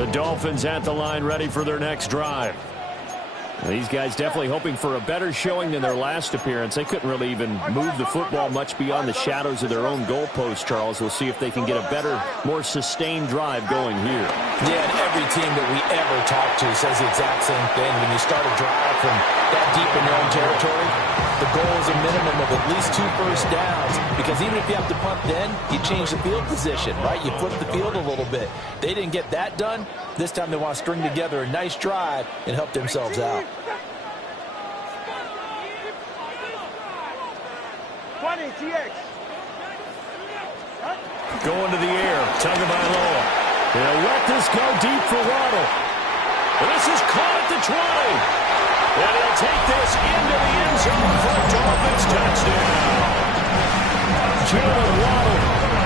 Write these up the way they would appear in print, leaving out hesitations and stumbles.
The Dolphins at the line, ready for their next drive. These guys definitely hoping for a better showing than their last appearance. They couldn't really even move the football much beyond the shadows of their own goalpost, Charles. We'll see if they can get a better, more sustained drive going here. Yeah, and every team that we ever talk to says the exact same thing. When you start a drive from that deep in your own territory, the goal is a minimum of at least 2 first downs, because even if you have to punt then, you change the field position, right? You flip the field a little bit. They didn't get that done. This time they want to string together a nice drive and help themselves out. Going to the air, Tagovailoa. They'll let this go deep for Waddle. This is caught at the 20. And he'll take this into the end zone for a Dolphins touchdown. Jalen Waddle,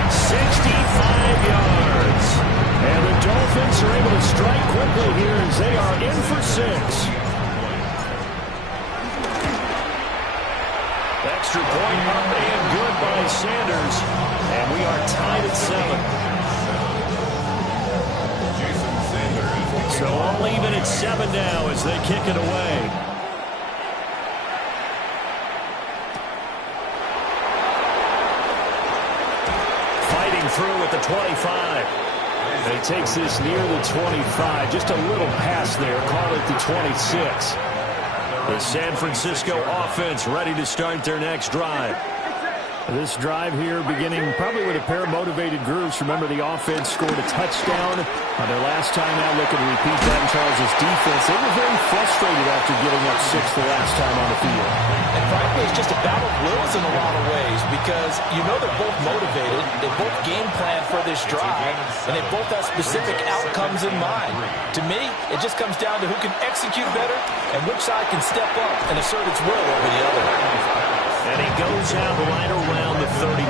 65 yards. And the Dolphins are able to strike quickly here as they are in for 6. Extra point up and good by Sanders. And we are tied at 7. So all even at 7 now as they kick it away. Fighting through at the 25. And he takes this near the 25. Just a little pass there. Call it the 26. The San Francisco offense ready to start their next drive. This drive here beginning probably with a pair of motivated groups. Remember, the offense scored a touchdown on their last time out. Looking to repeat that in Charles' defense. They were very frustrated after giving up 6 the last time on the field. And frankly, it's just a battle of wills in a lot of ways, because you know they're both motivated. They both game plan for this drive, and they both have specific outcomes in mind. To me, it just comes down to who can execute better and which side can step up and assert its will over the other. And he goes out right around the 39.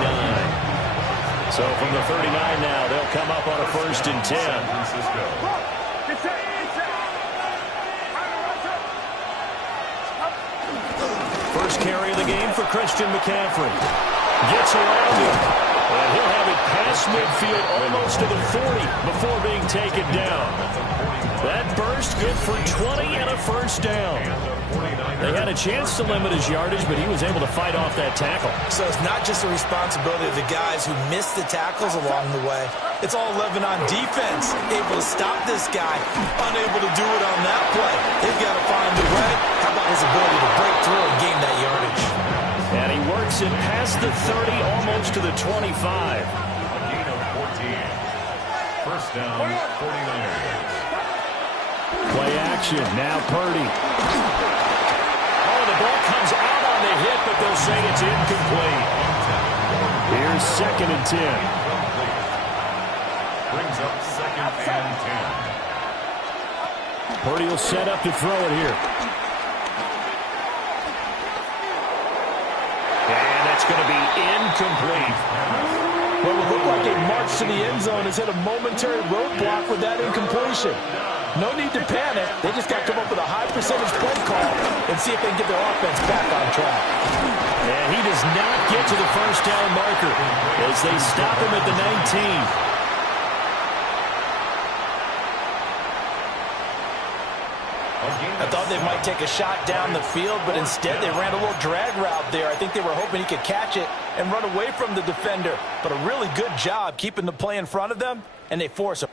So from the 39 now, they'll come up on a 1st and 10. First carry of the game for Christian McCaffrey. Gets around him. And he'll have it past midfield almost to the 40 before being taken down. That burst good for 20 and a 1st down. They had a chance to limit his yardage, but he was able to fight off that tackle. So it's not just the responsibility of the guys who missed the tackles along the way. It's all 11 on defense. Able to stop this guy, unable to do it on that play. They've got to find a way. How about his ability to break through and gain that yardage? And he works it past the 30, almost to the 25. A gain of 14. First down, 49ers. Play action, now Purdy. Oh, the ball comes out on the hit, but they'll say it's incomplete. Here's 2nd and 10. Brings up 2nd and 10. Purdy will set up to throw it here. And that's going to be incomplete. What would look like a march to the end zone has hit a momentary roadblock with that incompletion. No need to panic. They just got to come up with a high percentage play call and see if they can get their offense back on track. And he does not get to the 1st down marker as they stop him at the 19. I thought they might take a shot down the field, but instead they ran a little drag route there. I think they were hoping he could catch it and run away from the defender. But a really good job keeping the play in front of them, and they force him.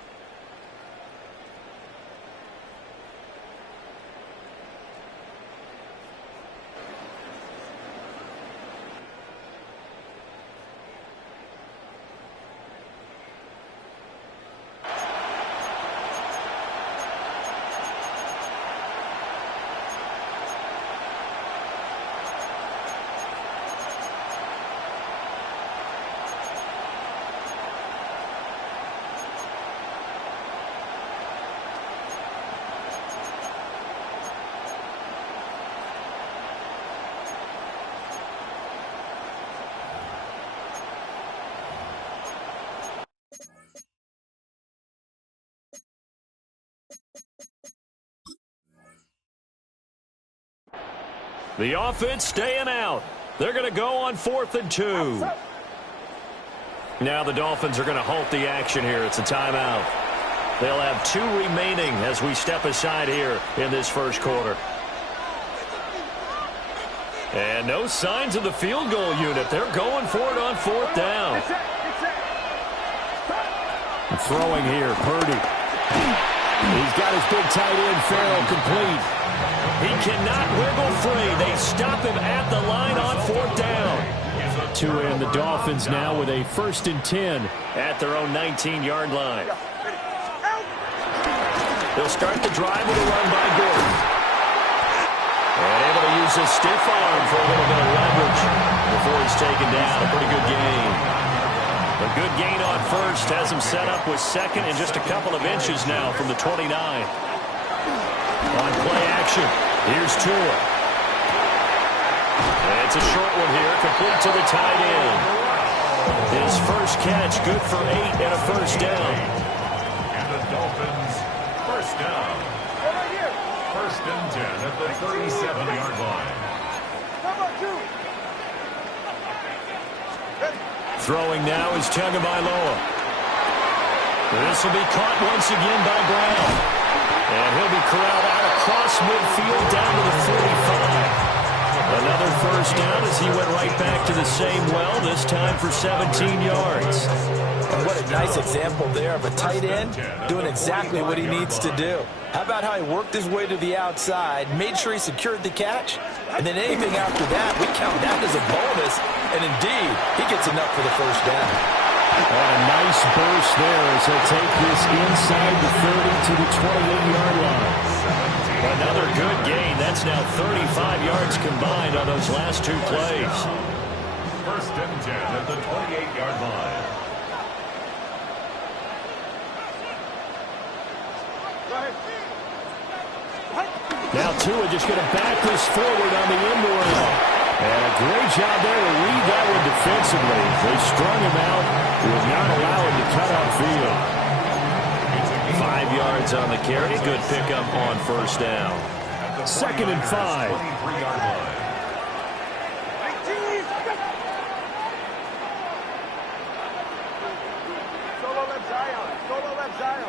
The offense staying out. They're going to go on 4th and 2. Now the Dolphins are going to halt the action here. It's a timeout. They'll have 2 remaining as we step aside here in this first quarter. And no signs of the field goal unit. They're going for it on 4th down. Throwing here, Purdy. He's got his big tight end, Farrell, complete. He cannot wiggle free. They stop him at the line on 4th down. Tua and the Dolphins now with a 1st and 10 at their own 19-yard line. They'll start the drive with a run by Gordon. And able to use his stiff arm for a little bit of leverage before he's taken down. A pretty good gain. A good gain on 1st has him set up with 2nd and just a couple of inches now from the 29. On play action, here's Tua. It's a short one here, complete to the tight end. His first catch, good for 8 and a 1st down. And the Dolphins, 1st down. 1st and 10 at the 37-yard line. Throwing now is Tagovailoa. This will be caught once again by Brown. And he'll be corralled out across midfield down to the 45. Another 1st down as he went right back to the same well, this time for 17 yards. And what a nice example there of a tight end doing exactly what he needs to do. How about how he worked his way to the outside, made sure he secured the catch, and then anything after that, we count that as a bonus. And indeed, he gets enough for the 1st down. And a nice burst there as he'll take this inside the 30 to the 28-yard line. Another good gain. That's now 35 yards combined on those last 2 plays. 1st and 10 at the 28-yard line. Now Tua just going to back this forward on the end around. And a great job there to read that one defensively. They strung him out, would not allow him to cut upfield. 5 yards on the carry. Good pickup on 1st down. 2nd and 5. 23-yard line. Solo left Zion. Solo left Zion.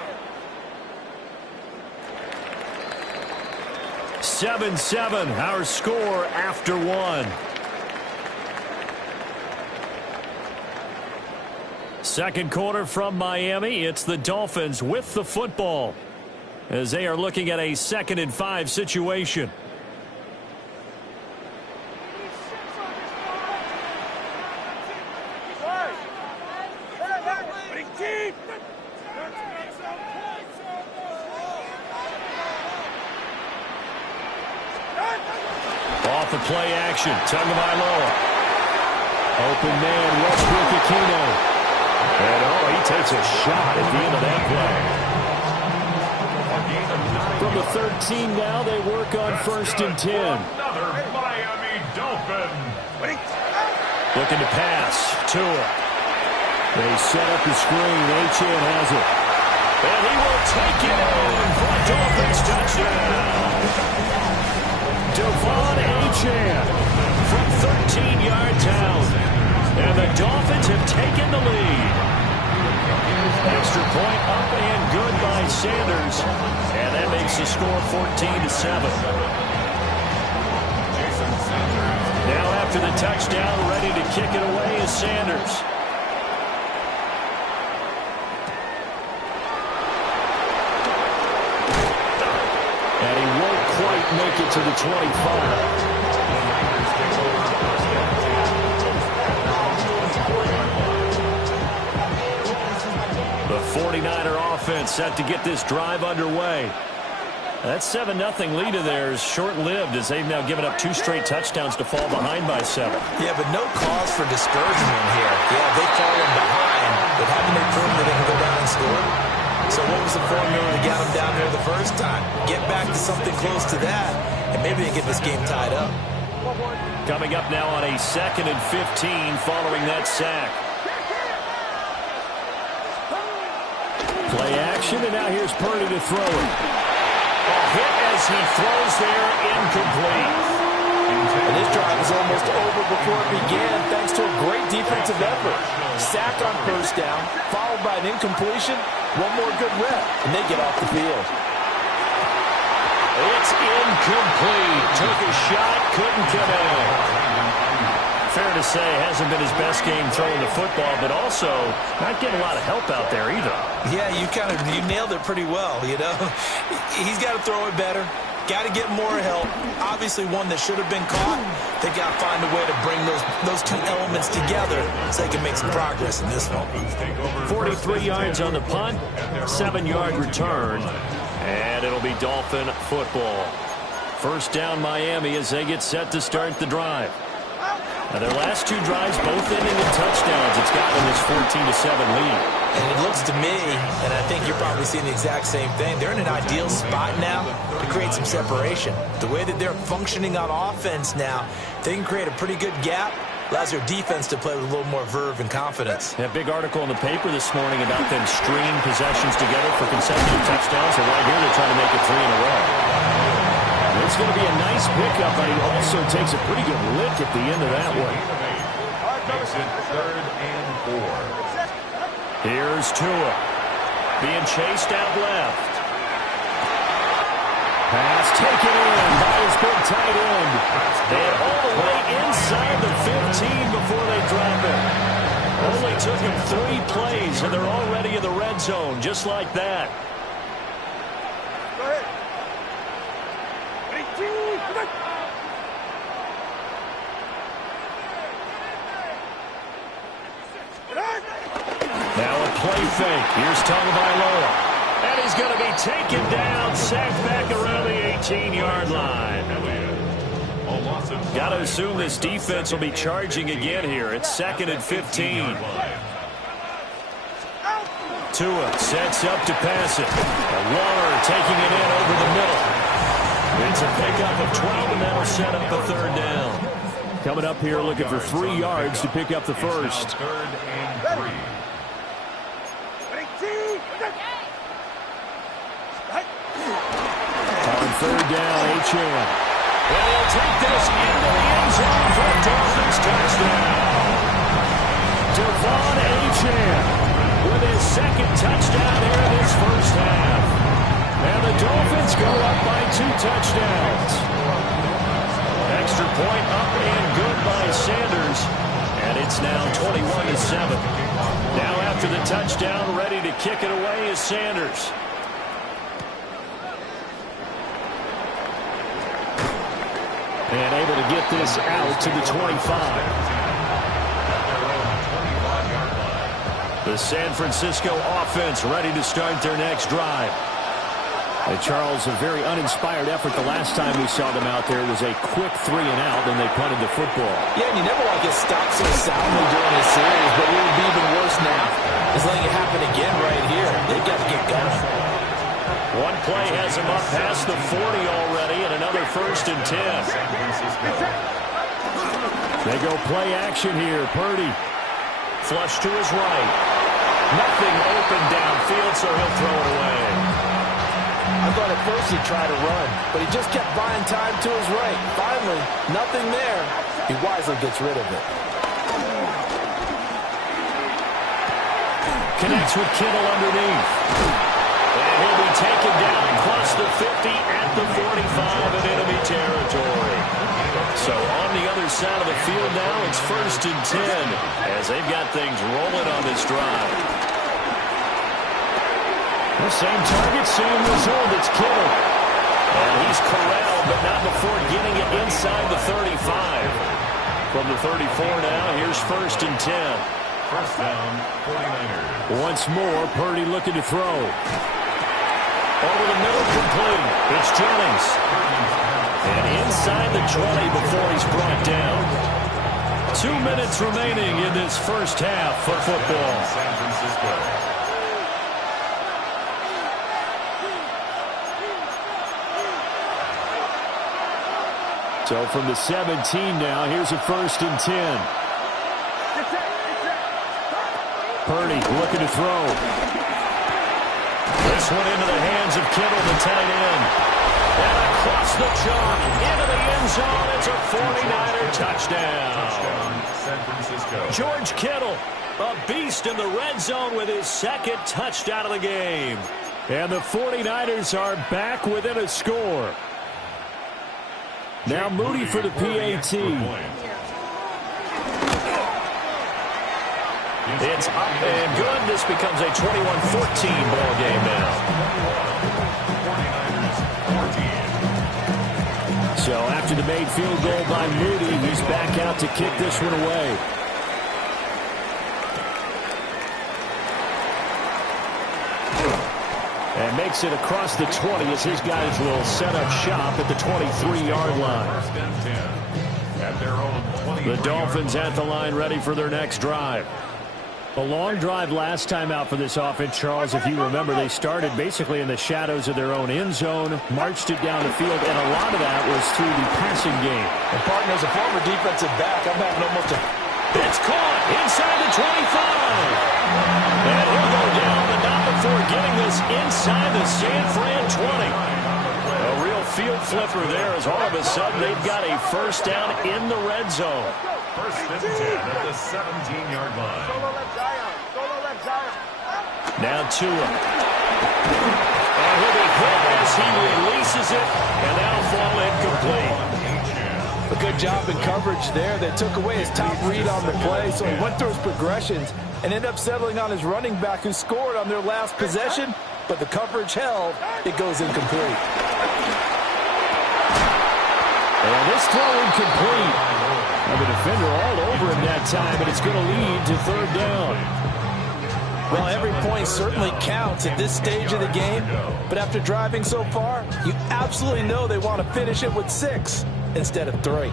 7-7, our score after 1. Second quarter from Miami. It's the Dolphins with the football as they are looking at a 2nd and 5 situation. Off the play action, Tagovailoa. Open man, Westbrook-Ikhine. And, he takes a shot at the end of that play. From the 13 now, they work on 1st and 10. Another Miami Dolphin. Looking to pass, Tua. They set up the screen, Achane has it. And he will take it in for a Dolphins touchdown. Devon Achane from 13 yards out. And the Dolphins have taken the lead. Extra point up and good by Sanders. And that makes the score 14-7. Now after the touchdown, ready to kick it away is Sanders. And he won't quite make it to the 25. The 49er offense set to get this drive underway. That 7-0 lead of theirs short-lived as they've now given up 2 straight touchdowns to fall behind by 7. Yeah, but no cause for discouragement here. Yeah, they've fallen behind, but haven't they proven that they can go down and score? So what was the formula that got them down there the first time? Get back to something close to that, and maybe they get this game tied up. Coming up now on a 2nd and 15 following that sack. Play action, and now here's Purdy to throw it. A hit as he throws there, incomplete. And this drive is almost over before it began, thanks to a great defensive effort. Sack on 1st down, followed by an incompletion. One more good rep, and they get off the field. It's incomplete. Took a shot, couldn't connect. Fair to say, hasn't been his best game throwing the football, but also not getting a lot of help out there either. Yeah, you nailed it pretty well, you know. He's got to throw it better. Got to get more help. Obviously one that should have been caught. They got to find a way to bring those two elements together so they can make some progress in this one. 43 yards on the punt, 7-yard return, and it'll be Dolphin football. First down Miami as they get set to start the drive. Now their last two drives both ending in touchdowns. It's gotten this 14-7 lead. And it looks to me, and I think you're probably seeing the exact same thing, they're in an ideal spot now to create some separation. The way that they're functioning on offense now, they can create a pretty good gap. Allows their defense to play with a little more verve and confidence. A big article in the paper this morning about them stringing possessions together for consecutive touchdowns. And right here they're trying to make it 3 in a row. It's going to be a nice pickup, but he also takes a pretty good lick at the end of that one. Makes it 3rd and 4. Here's Tua. Being chased out left. Pass taken in by his big tight end. And all the way inside the 15 before they drop it. Only took him 3 plays, and they're already in the red zone, just like that. Go ahead. Now a play fake. Here's Tagovailoa. And he's going to be taken down, sacked back around the 18-yard line. Got to assume this defense will be charging again here. It's 2nd and 15. Tua sets up to pass it. Waller taking it in over the middle. It's a pickup of 12, and that'll set up a 3rd down. Coming up here looking for 3 yards to pick up the first. 3rd and 3. On 3rd down, Achane. And he'll take this into the end zone for a Dolphins touchdown. Devon Achane with his 2nd touchdown here in this first half. And the Dolphins go up by 2 touchdowns. Extra point up and good by Sanders. And it's now 21-7. Now after the touchdown, ready to kick it away is Sanders. And able to get this out to the 25. The San Francisco offense ready to start their next drive. And Charles, a very uninspired effort the last time we saw them out there. It was a quick 3 and out, and they punted the football. Yeah, and you never want to get stopped so soundly during this series, but what would be even worse now is letting it happen again right here. They've got to get going. One play has him up past the 40 already, and another 1st and 10. They go play action here. Purdy. Flush to his right. Nothing open downfield, so he'll throw it away. I thought at first he'd try to run, but he just kept buying time to his right. Finally, nothing there. He wisely gets rid of it. Connects with Kittle underneath. And he'll be taken down across the 50 at the 45 in enemy territory. So on the other side of the field now, it's 1st and 10 as they've got things rolling on this drive. The same target, same result. It's Kittle. And he's corralled, but not before getting it inside the 35. From the 34 now, here's 1st and 10. First down, 49ers. Once more, Purdy looking to throw. Over the middle, complete. It's Jennings. And inside the 20 before he's brought down. 2 minutes remaining in this first half of football. San Francisco. So from the 17 now, here's a 1st and 10. Purdy looking to throw. This one into the hands of Kittle, the tight end. And across the chalk, into the end zone. It's a 49er touchdown. San Francisco. George Kittle A beast in the red zone with his second touchdown of the game. And the 49ers are back within a score. Now Moody for the PAT. It's up and good. This becomes a 21-14 ball game now. So after the made field goal by Moody, he's back out to kick this one away. And makes it across the 20 as his guys will set up shop at the 23-yard line. The Dolphins at the line ready for their next drive. A long drive last time out for this offense, Charles. If you remember, they started basically in the shadows of their own end zone, marched it down the field, and a lot of that was through the passing game. And partner, as a former defensive back, I'm having almost a... It's caught inside the 25. And he'll go down, but not before getting this inside the San Fran 20. A real field flipper there as all of a sudden they've got a first down in the red zone. First and 10 at the 17-yard line. Now Tua. And he'll be hit as he releases it, and that'll fall incomplete. A good job in coverage there. They took away his top read on the play, so he went through his progressions and ended up settling on his running back who scored on their last possession, but the coverage held. It goes incomplete. And this throw incomplete. Now the defender all over him that time, but it's going to lead to third down. Well, every point certainly counts at this stage of the game, but after driving so far, you absolutely know they want to finish it with 6 instead of 3.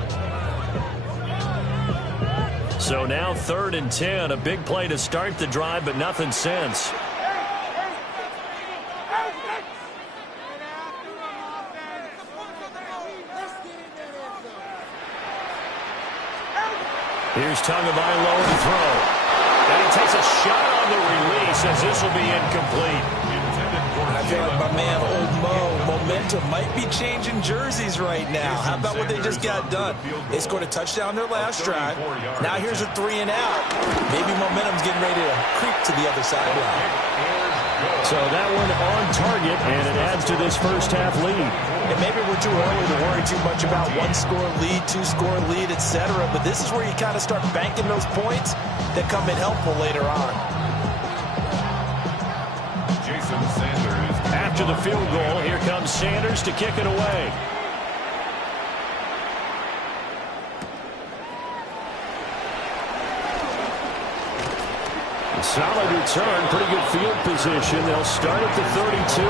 So now 3rd and 10, a big play to start the drive, but nothing since. Here's Tagovailoa to throw. And he takes a shot on the release as this will be incomplete. I feel like my man, Old Mo, momentum might be changing jerseys right now. How about what they just got done? They scored a touchdown their last drive. Now here's a 3 and out. Maybe momentum's getting ready to creep to the other sideline. So that one on target, and it adds to this first half lead. And maybe we're too early to worry too much about 1-score lead, 2-score lead, etc. But this is where you kind of start banking those points that come in helpful later on. After the field goal, here comes Sanders to kick it away. A solid return, pretty good field position. They'll start at the 32.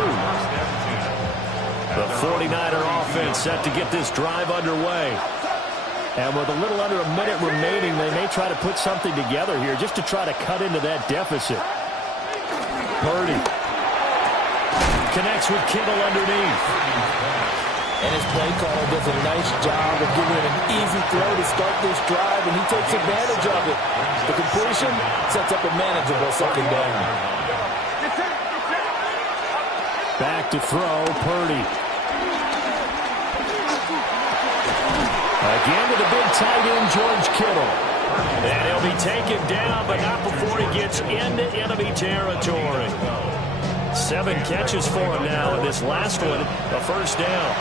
The 49er offense set to get this drive underway. And with a little under a minute remaining, they may try to put something together here just to try to cut into that deficit. Purdy connects with Kittle underneath. And his play caller does a nice job of giving him an easy throw to start this drive, and he takes advantage of it. The completion sets up a manageable second down. Back to throw, Purdy. Again to the big tight end, George Kittle. And he'll be taken down, but not before he gets into enemy territory. 7 catches for him now, and this last one, a first down.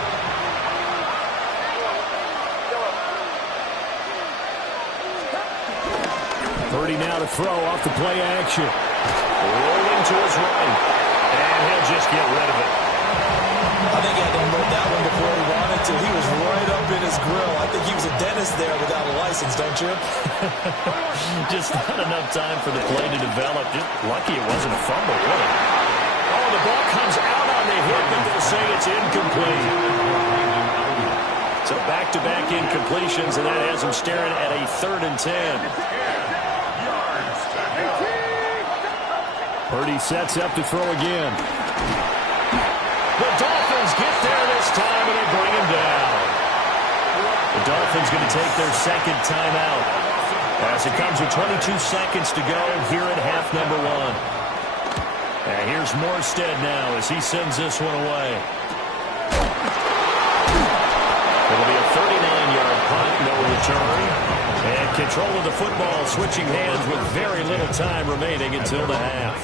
Purdy now to throw off the play action. Rolling to his right, and he'll just get rid of it. I think he had to unload that one before he wanted to. He was right up in his grill. I think he was a dentist there without a license, don't you? Just not enough time for the play to develop. Just lucky it wasn't a fumble, really. Oh, the ball comes out on the hit, but they'll say it's incomplete. So back-to-back incompletions, and that has him staring at a 3rd and 10. Purdy sets up to throw again. The Dolphins get there this time, and they bring him down. The Dolphins going to take their second timeout as it comes with 22 seconds to go here at half number 1. And here's Morstead now as he sends this one away. It'll be a 39-yard punt, no return. And control of the football, switching hands with very little time remaining until the half.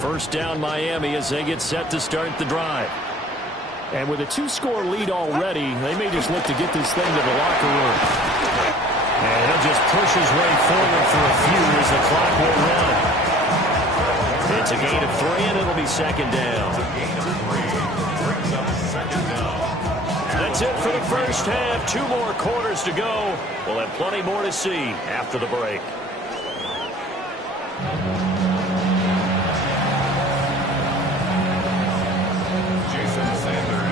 First down Miami as they get set to start the drive. And with a 2-score lead already, they may just look to get this thing to the locker room. And he'll just push his way forward for a few as the clock will run. It's a gain of 3, and it'll be second down. That's it for the first half. 2 more quarters to go. We'll have plenty more to see after the break.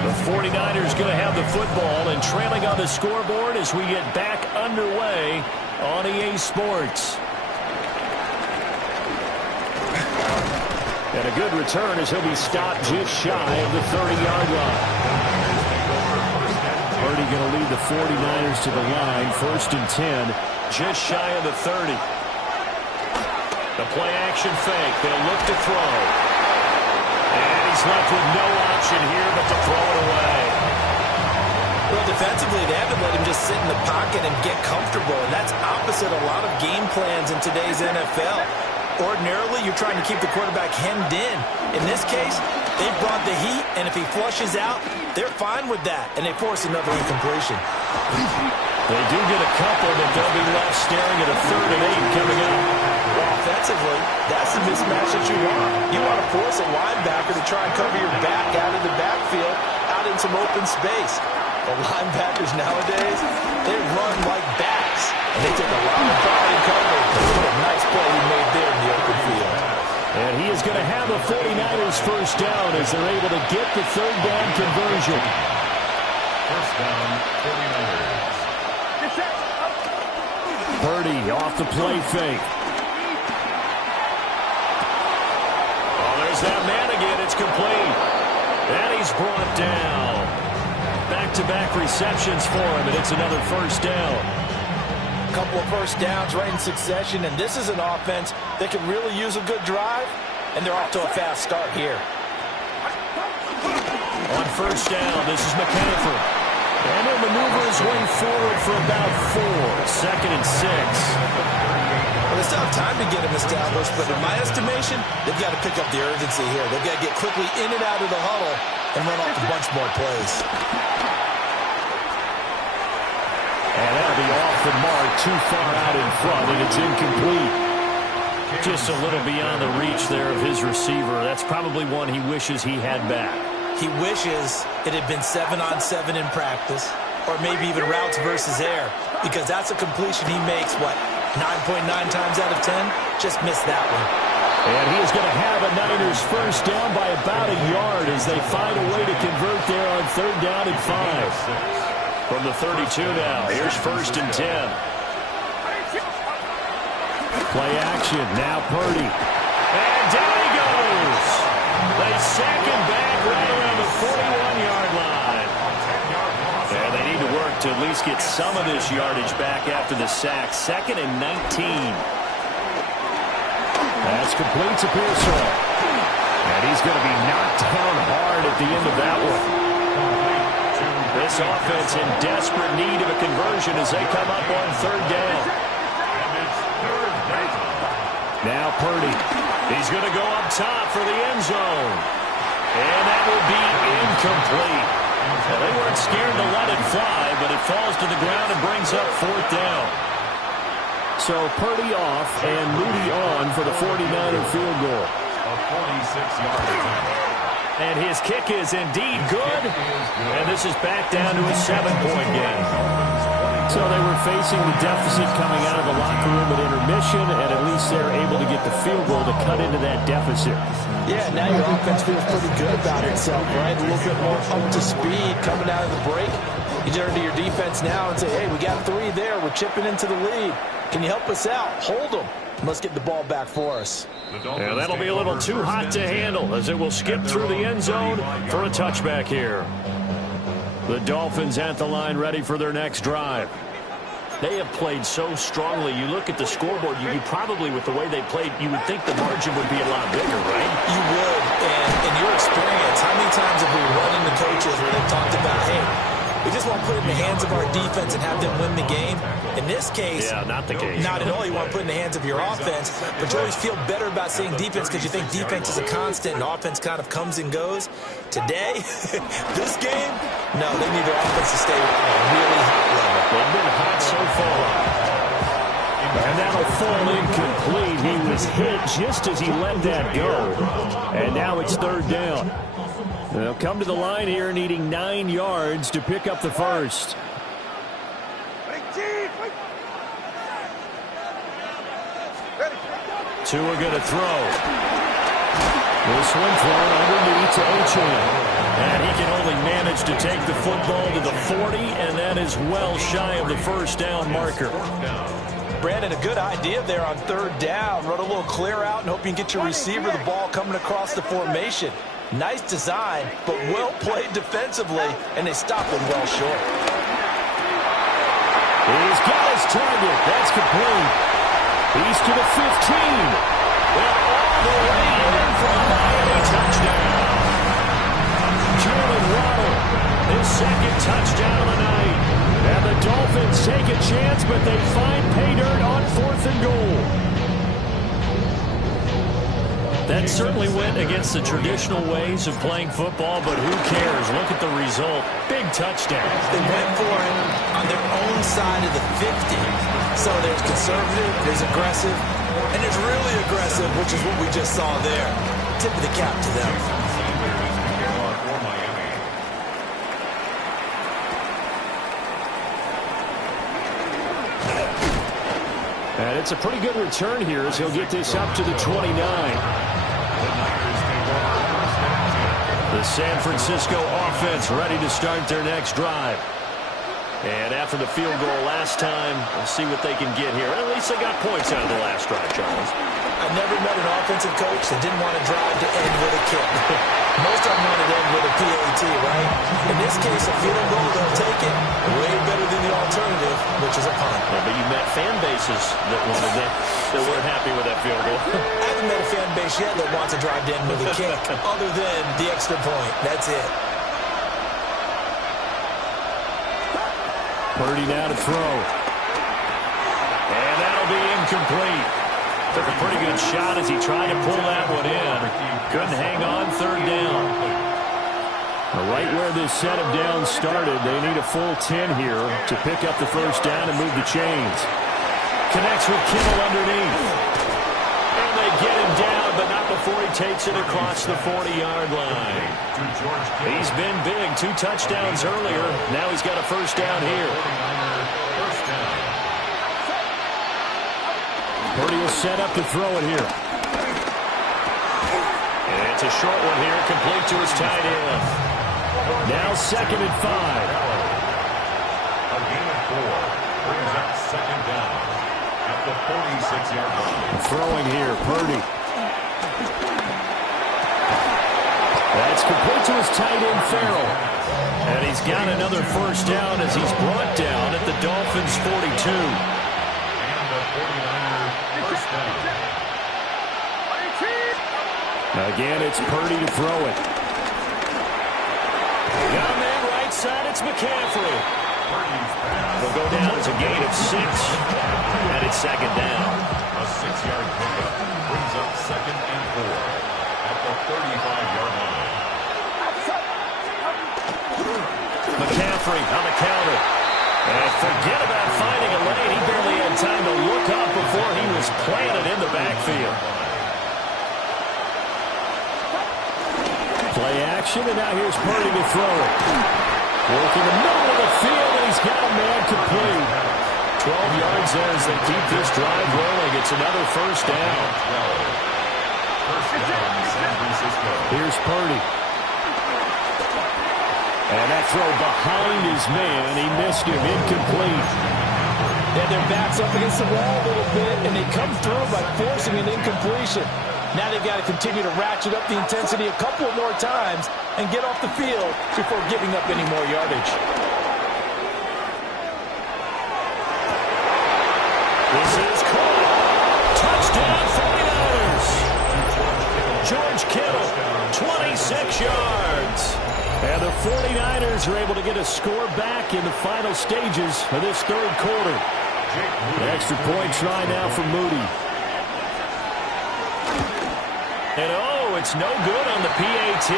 The 49ers going to have the football and trailing on the scoreboard as we get back underway on EA Sports. And a good return as he'll be stopped just shy of the 30-yard line. Purdy going to lead the 49ers to the line, 1st and 10, just shy of the 30. The play action fake. They'll look to throw. And he's left with no option here but to throw it away. Well, defensively, they haven't let him just sit in the pocket and get comfortable, and that's opposite a lot of game plans in today's NFL. Ordinarily, you're trying to keep the quarterback hemmed in. In this case, they brought the heat, and if he flushes out, they're fine with that, and they force another incompletion. They do get a couple, but they'll be left staring at a 3rd and 8 coming up. Offensively, that's the mismatch that you want. You want to force a linebacker to try and cover your back out of the backfield, out in some open space. The linebackers nowadays, they run like bats, and they take a lot of pride in coverage. What a nice play he made there in the open field. And he is going to have the 49ers first down as they're able to get the 3rd down conversion. First down, 49ers. Purdy off the play fake. Oh, there's that man again. It's complete. And he's brought down. Back-to-back receptions for him, and it's another first down. A couple of first downs right in succession, and this is an offense that can really use a good drive, and they're off to a fast start here. On first down, this is McCaffrey. And he'll maneuver his way forward for about 4. 2nd and 6. Well, they still have time to get him established, but in my estimation, they've got to pick up the urgency here. They've got to get quickly in and out of the huddle and run off a bunch more plays. And that'll be off the mark, too far out in front, and it's incomplete. Just a little beyond the reach there of his receiver. That's probably one he wishes he had back. He wishes it had been 7-on-7 in practice, or maybe even routes versus air, because that's a completion he makes, 9.9 times out of 10? Just missed that one. And he is going to have a Niners first down by about a yard as they find a way to convert there on 3rd down and 5. From the 32 now, here's 1st and 10. Play action, now Purdy. And down he goes. They sack him back right around the 41-yard line. And they need to work to at least get some of this yardage back after the sack. 2nd and 19. That's complete to Pearson. And he's going to be knocked down hard at the end of that one. This offense in desperate need of a conversion as they come up on 3rd down. Now Purdy. He's going to go up top for the end zone. And that will be incomplete. Well, they weren't scared to let it fly, but it falls to the ground and brings up 4th down. So Purdy off and Moody on for the 49er field goal. A 46-yard attempt. And his kick is indeed good. And this is back down to a 7-point game. So they were facing the deficit coming out of the locker room at intermission, and at least they're able to get the field goal to cut into that deficit. Yeah, now your offense feels pretty good about itself, right? A little bit more up to speed coming out of the break. You turn to your defense now and say, hey, we got 3 there. We're chipping into the lead. Can you help us out? Hold them. Let's get the ball back for us. Yeah, that'll be a little too hot to handle as it will skip through the end zone for a touchback here. The Dolphins at the line ready for their next drive. They have played so strongly. You look at the scoreboard, you probably, with the way they played, you would think the margin would be a lot bigger, right? You would. And in your experience, how many times have we run into coaches where they've talked about, hey, We just want to put it in the hands of our defense and have them win the game. In this case, not the case. Not at all. You want to put it in the hands of your offense, but you always feel better about saying defense because you think defense is a constant and offense kind of comes and goes. Today, this game, no, they need their offense to stay at a really hot level. They've been hot so far. And that'll fall incomplete. He was hit just as he let that go. And now it's third down. They'll come to the line here needing 9 yards to pick up the first. Tua going to throw. This one thrown underneath to Achane. And he can only manage to take the football to the 40, and that is well shy of the first down marker. Brandon, a good idea there on third down. Run a little clear out and hope you can get your receiver the ball coming across the formation. Nice design, but well played defensively, and they stopped him well short. He's got his target. That's complete. He's to the 15. And all the way in for a Miami touchdown. Jalen Waddle, his second touchdown of the night. And the Dolphins take a chance, but they find pay dirt on 4th and goal. That certainly went against the traditional ways of playing football, but who cares? Look at the result. Big touchdown. They went for it on their own side of the 50. So there's conservative, there's aggressive, and there's really aggressive, which is what we just saw there. Tip of the cap to them. And it's a pretty good return here as he'll get this up to the 29. The San Francisco offense ready to start their next drive. And after the field goal last time, we'll see what they can get here. At least they got points out of the last drive, Charles. I've never met an offensive coach that didn't want to drive to end with a kick. Most of them want to end with a PAT, right? In this case, a field goal, they'll take it. Way better than the alternative, which is a punt. Yeah, but you met fan bases that wanted that weren't happy with that field goal. I haven't met a fan base yet that wants to drive to end with a kick, other than the extra point. That's it. Purdy now to throw. And that'll be incomplete. Took a pretty good shot as he tried to pull that one in. Couldn't hang on third down. Right where this set of downs started, they need a full 10 here to pick up the first down and move the chains. Connects with Kittle underneath. And they get him down, but not before he takes it across the 40-yard line. He's been big. 2 touchdowns earlier. Now he's got a first down here. Purdy will set up to throw it here. And it's a short one here, complete to his tight end. Now 2nd and 5. A gain of 4 brings up 2nd down at the 46-yard line. Throwing here, Purdy. That's complete to his tight end, Farrell. And he's got another first down as he's brought down at the Dolphins' 42. And the 49er first down. Again, it's Purdy to throw it. Got a man right side, it's McCaffrey. They'll go down as a gain of 6, and it's 2nd down. A 6-yard pickup brings up 2nd and 4 at the 35-yard line. McCaffrey on the counter. And forget about finding a lane. He barely had time to look up before he was planted in the backfield. Play action, and now here's Purdy to throw it. Working the middle of the field, and he's got a man complete. 12 yards there as they keep this drive rolling. It's another first down. First down, San Francisco. Here's Purdy. And that throw behind his man. He missed him, incomplete. Yeah, their back's up against the wall a little bit, and they come through by forcing an incompletion. Now they've got to continue to ratchet up the intensity a couple more times and get off the field before giving up any more yardage. This is caught. Touchdown 49ers. George Kittle, 26 yards. And the 49ers are able to get a score back in the final stages of this third quarter. An extra point try now for Moody. And oh, it's no good on the PAT,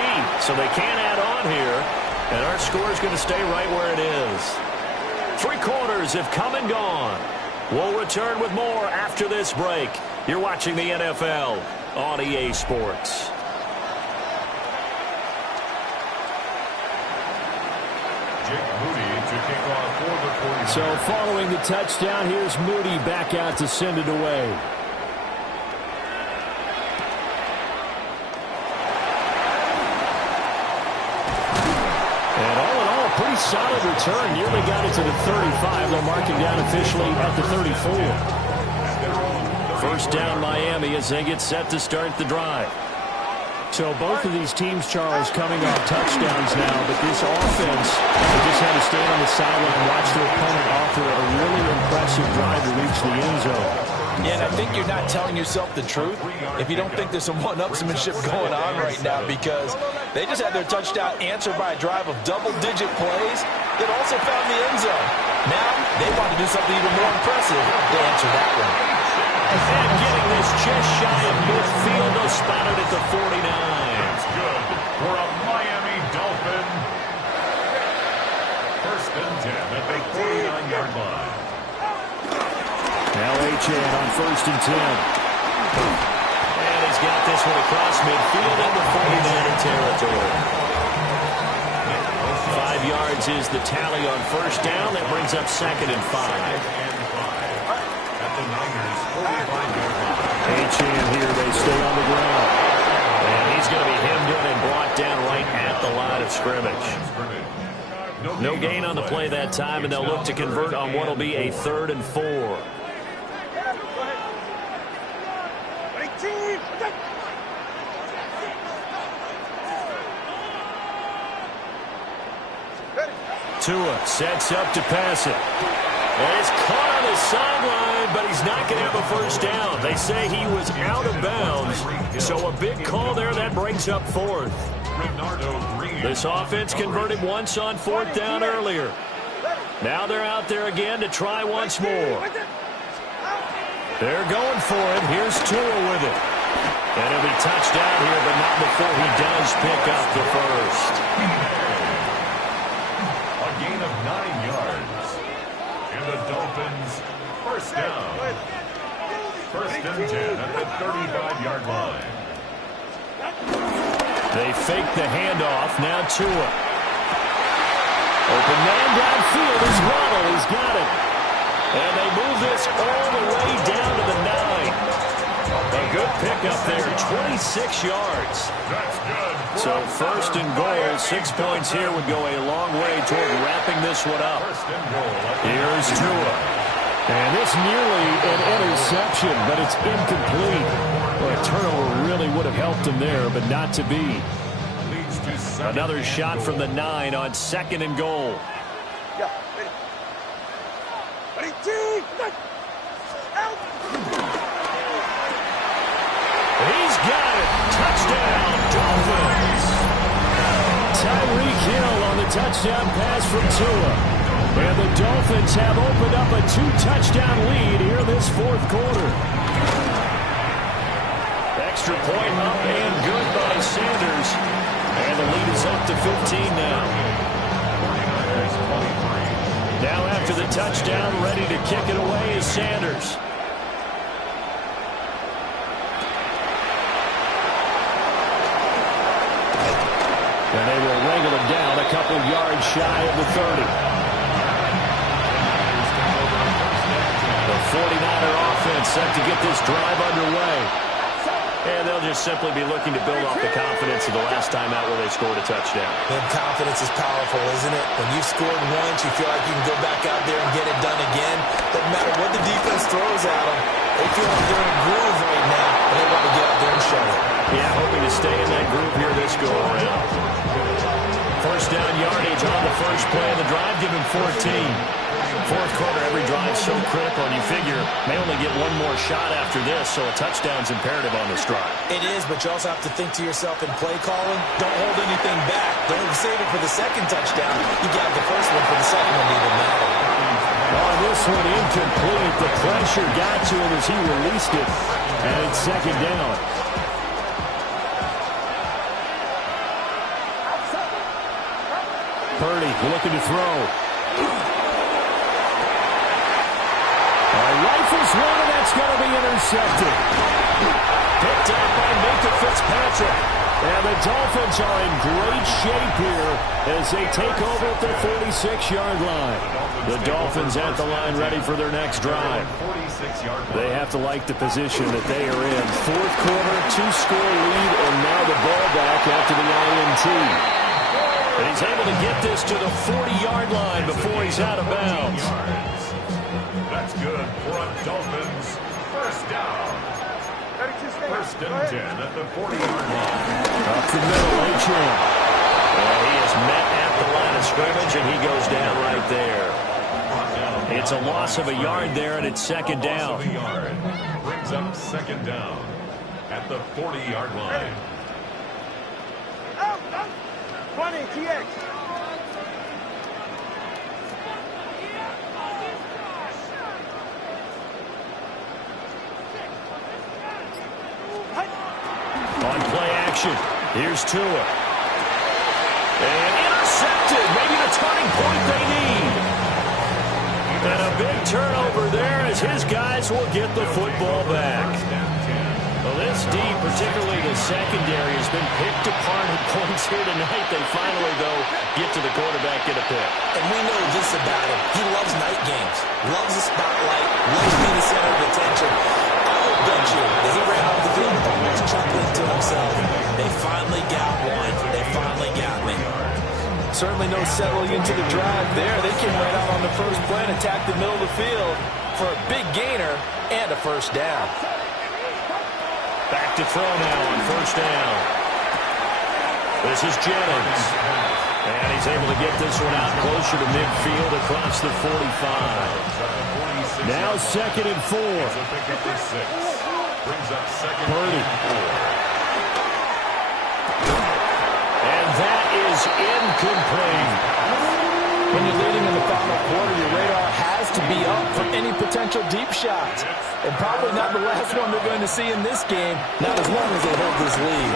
so they can't add on here. And our score is going to stay right where it is. 3 quarters have come and gone. We'll return with more after this break. You're watching the NFL on EA Sports. So following the touchdown, here's Moody back out to send it away. And all in all, pretty solid return. Nearly got it to the 35. They'll mark him down officially at the 34. First down Miami as they get set to start the drive. So both of these teams, Charles, coming off touchdowns now, but this offense, they just had to stand on the sideline and watch their opponent offer a really impressive drive to reach the end zone. Yeah, and I think you're not telling yourself the truth if you don't think there's some one-upsmanship going on right now, because they just had their touchdown answered by a drive of double-digit plays that also found the end zone. Now they want to do something even more impressive to answer that one. And getting this just shy of midfield, they'll spot it at the 49. That's good for a Miami Dolphin. First and 10 at the 49-yard line. Now Achane on first and 10. And he's got this one across midfield into 49er territory. 5 yards is the tally on first down. That brings up second and 5. Achane here, they stay on the ground. And he's going to be hemmed in and brought down right at the line of scrimmage. No gain on the play that time, and they'll look to convert on what will be a 3rd and 4. Tua sets up to pass it. And it's caught on the sideline, but he's not going to have a first down. They say he was out of bounds, so a big call there. That brings up 4th. This offense converted once on 4th down earlier. Now they're out there again to try once more. They're going for it. Here's Tua with it. And he'll be touched down here, but not before he does pick up the first. A gain of 9 yards. The Dolphins, first down. First and 10 at the 35-yard line. They fake the handoff. Now Tua. Open man downfield is Waddle. He's got it. And they move this all the way down to the 9. A good pickup there, 26 yards. That's good. So first and goal, 6 points here would go a long way toward wrapping this one up. Here's Tua. And it's nearly an interception, but it's incomplete. Well, a turnover really would have helped him there, but not to be. Another shot from the 9 on 2nd and goal. He's got it. Touchdown, Dolphins. Tyreek Hill on the touchdown pass from Tua. And the Dolphins have opened up a 2-touchdown lead here this 4th quarter. Extra point up and good by Sanders. And the lead is up to 15 now. Now after the touchdown, ready to kick it away is Sanders. And they will wrangle him down a couple yards shy of the 30. The 49er offense set to get this drive underway. And they'll just simply be looking to build off the confidence of the last time out where they scored a touchdown. And confidence is powerful, isn't it? When you've scored once, you feel like you can go back out there and get it done again. Doesn't matter what the defense throws at them. They feel like they're in a groove right now, and they want to get out there and show it. Yeah, hoping to stay in that groove here this go-around. First down yardage on the first play of the drive. Give him 14. Fourth quarter, every drive so critical, and you figure may only get one more shot after this, so a touchdown's imperative on this drive. It is, but you also have to think to yourself in play calling, don't hold anything back. Don't save it for the second touchdown. You got the first one for the second one to even matter. On this one, incomplete. The pressure got to him as he released it, and it's second down. Purdy looking to throw. Rifles one, and that's going to be intercepted. Picked up by Minka Fitzpatrick. And the Dolphins are in great shape here as they take over at the 46-yard line. The Dolphins at the line ready for their next drive. They have to like the position that they are in. Fourth quarter, 2-score lead, and now the ball back after the INT. And he's able to get this to the 40-yard line before he's out of bounds. That's good for a Dolphins first down. First and 10 at the 40-yard line. Up the middle, A-Chain. And he is met at the line of scrimmage, and he goes down right there. It's a loss of a yard there, and it's second down. Loss of a yard. Brings up second down at the 40-yard line. 20, TX. On play action, here's Tua. And intercepted, maybe the turning point they need. And a big turnover there as his guys will get the football back. Well, this D, particularly the secondary, has been picked apart at points here tonight. They finally, though, get to the quarterback, get a pick. And we know this about him. He loves night games, loves the spotlight, loves being the center of attention. I'll bet you that he ran off the field almost chuckling to himself. They finally got one. They finally got me. Certainly no settling into the drive there. They came right out on the first play and attacked the middle of the field for a big gainer and a first down. Back to throw now on first down. This is Jennings. And he's able to get this one out closer to midfield across the 45. Now second and 4. Purdy. And that is incomplete. When you're leading in the final quarter, your radar has to be up for any potential deep shots. And probably not the last one they're going to see in this game, not as long as they hold this lead.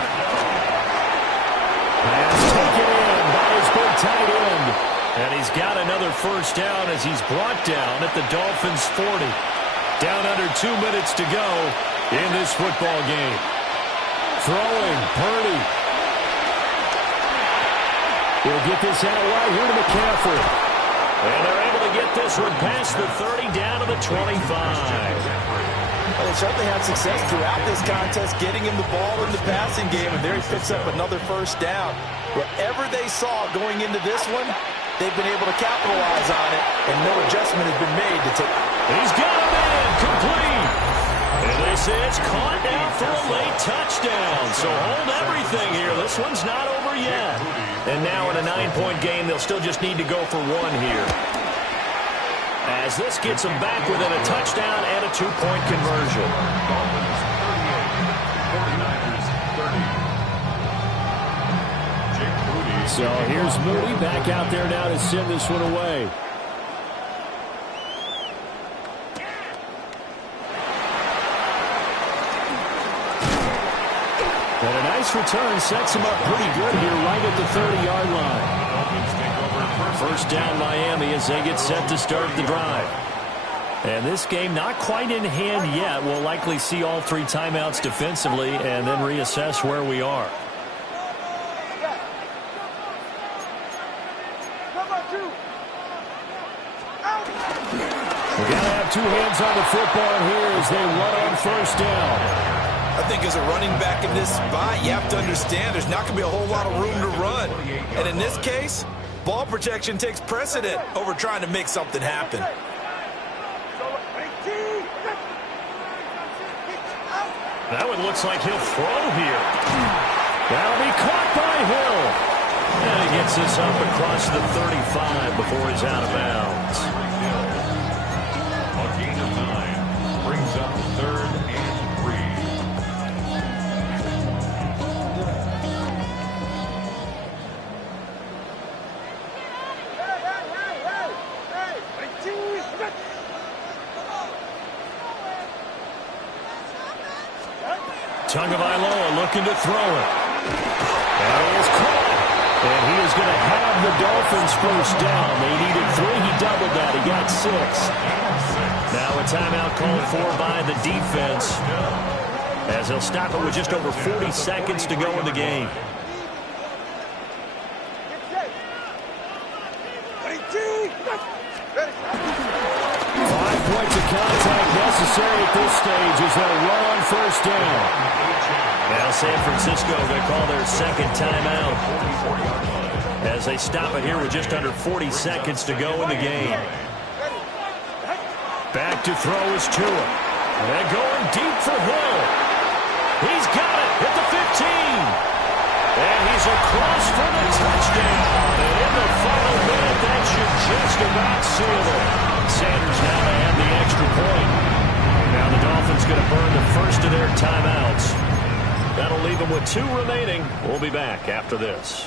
Pass taken in by his big tight end. And he's got another first down as he's brought down at the Dolphins' 40. Down under 2 minutes to go in this football game. Throwing, Purdy. He'll get this out right here to McCaffrey. And they're able to get this one past the 30 down to the 25. Well, they certainly had success throughout this contest, getting him the ball in the passing game, and there he picks up another first down. Whatever they saw going into this one, they've been able to capitalize on it, and no adjustment has been made to take. He's got a man, complete. And they say it's caught now for a late touchdown. So hold everything here. This one's not over yet. And now in a 9-point game, they'll still just need to go for one here. As this gets them back within a touchdown and a 2-point conversion. Dolphins 38, 49ers 30. Jake Moody. So here's Moody back out there now to send this one away. And a nice return sets him up pretty good here right at the 30-yard line. First down Miami as they get set to start the drive. And this game not quite in hand yet. We'll likely see all 3 timeouts defensively and then reassess where we are. We got to have 2 hands on the football here as they run on first down. I think as a running back in this spot, you have to understand there's not going to be a whole lot of room to run. And in this case, ball protection takes precedent over trying to make something happen. That one looks like he'll throw here. That'll be caught by Hill. And he gets this up across the 35 before he's out of bounds. Tagovailoa looking to throw it. And he is caught. And he is going to have the Dolphins first down. They needed 3. He doubled that. He got 6. Now a timeout called for by the defense, as they'll stop it with just over 40 seconds to go in the game. 5 points of contact necessary at this stage as they'll run on first down. Now San Francisco going to call their second timeout as they stop it here with just under 40 seconds to go in the game. Back to throw is Tua. And going deep for Hill. He's got it at the 15. And he's across for the touchdown. And in the final minute, that should just about seal it. Sanders now to add the extra point. Now the Dolphins going to burn the first of their timeouts. That'll leave them with 2 remaining. We'll be back after this.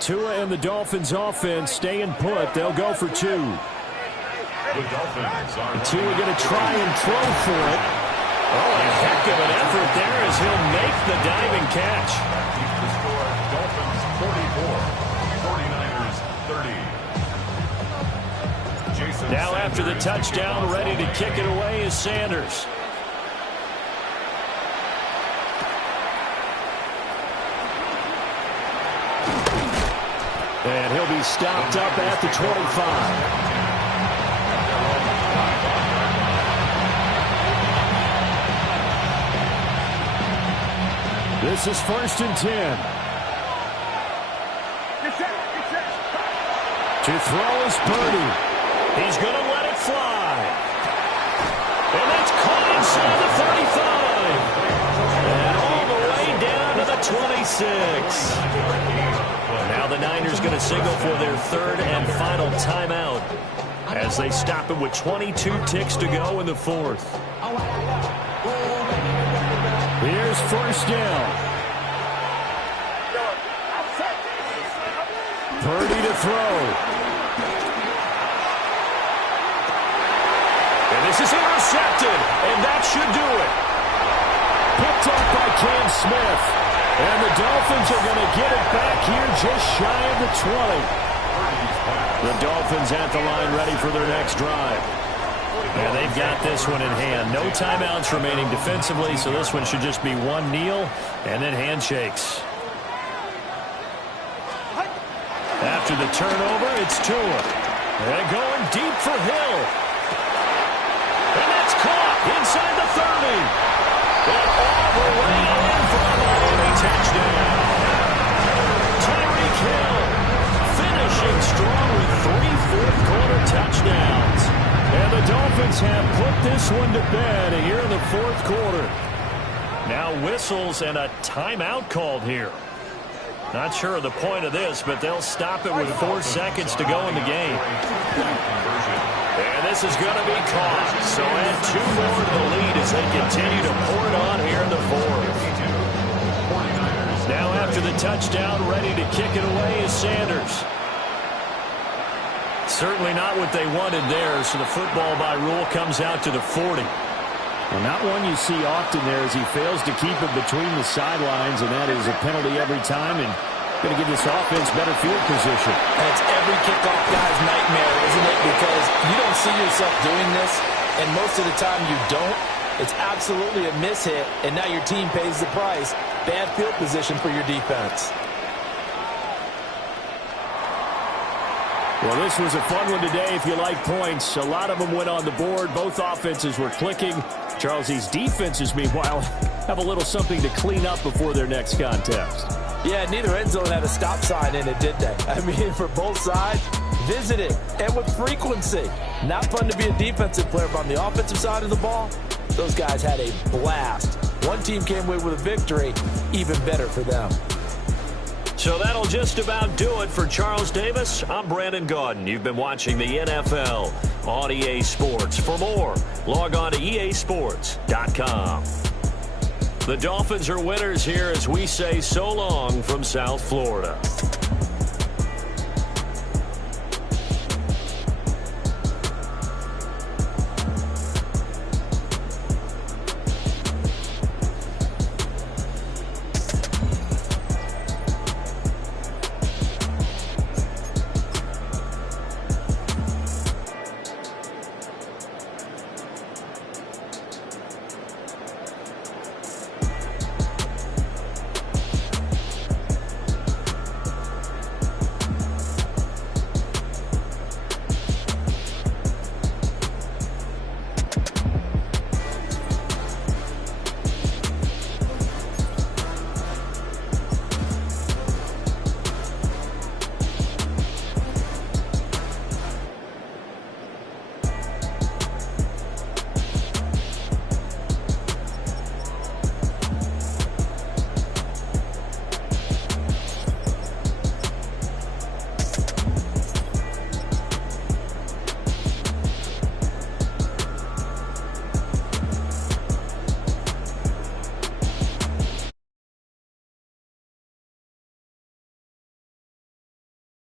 Tua and the Dolphins offense staying put. They'll go for 2. Tua going to try and throw for it. Oh, a heck of an effort there as he'll make the diving catch. Keeps the score. Dolphins 44, 49ers 30. Now after the touchdown, ready to kick it away is Sanders. And he'll be stopped up at the 25. This is 1st and 10. To throw is Purdy. He's going to let it fly. And that's caught inside the 35. And all the way down to the 26. Now the Niners going to signal for their 3rd and final timeout as they stop it with 22 ticks to go in the 4th. Here's first down. Purdy to throw. And this is intercepted, and that should do it. Picked up by Cam Smith. And the Dolphins are going to get it back here just shy of the 20. The Dolphins at the line ready for their next drive. And they've got this one in hand. No timeouts remaining defensively, so this one should just be one kneel and then handshakes. After the turnover, it's Tua. And going deep for Hill. And that's caught inside the 30. And all the way in for a Miami touchdown. Tyreek Hill finishing strong with 3 fourth-quarter touchdowns. And the Dolphins have put this one to bed here in the 4th quarter. Now whistles and a timeout called here. Not sure of the point of this, but they'll stop it with 4 seconds to go in the game. And this is going to be caught. So add 2 more to the lead as they continue to pour it on here in the 4th. Now after the touchdown, ready to kick it away is Sanders. Certainly not what they wanted there, so the football by rule comes out to the 40. Well, not one you see often there as he fails to keep it between the sidelines, and that is a penalty every time, and going to give this offense better field position. And it's every kickoff guy's nightmare, isn't it? Because you don't see yourself doing this, and most of the time you don't. It's absolutely a mishit, and now your team pays the price. Bad field position for your defense. Well, this was a fun one today if you like points. A lot of them went on the board. Both offenses were clicking. Charles, these defenses, meanwhile, have a little something to clean up before their next contest. Yeah, neither end zone had a stop sign in it, did they? I mean, for both sides, visited and with frequency. Not fun to be a defensive player, but on the offensive side of the ball, those guys had a blast. One team came away with a victory, even better for them. So that'll just about do it for Charles Davis. I'm Brandon Gaudin. You've been watching the NFL on EA Sports. For more, log on to easports.com. The Dolphins are winners here as we say so long from South Florida.